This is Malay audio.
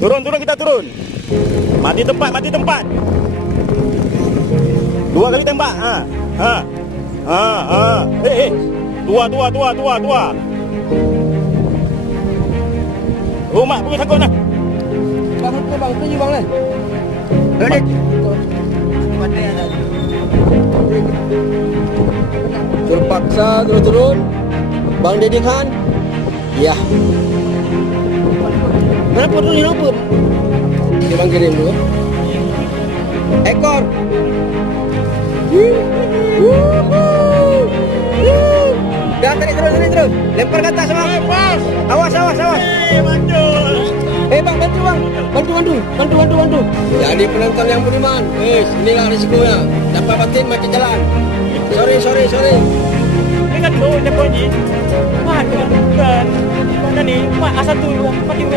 Turun, kita turun. Mati tempat. 2 kali tembak. Tua. Oh, mak pergi takut lah. Bang, tunjuk bang lah. Ready. Terpaksa turun. Bang Deddy Khan. Ya. Mana fotonya apa? Ini bang kirim dulu. Ekor. Dah tarik terus. Lempar ke atas bang. Awas. Bang, bantu. Jadi penonton yang budiman. Inilah risikonya. Dapat batin mati jalan. Sorry. Ini kan doanya kau ni. Mak, bukan. Mana ni? Mak asal tu. Mati merah.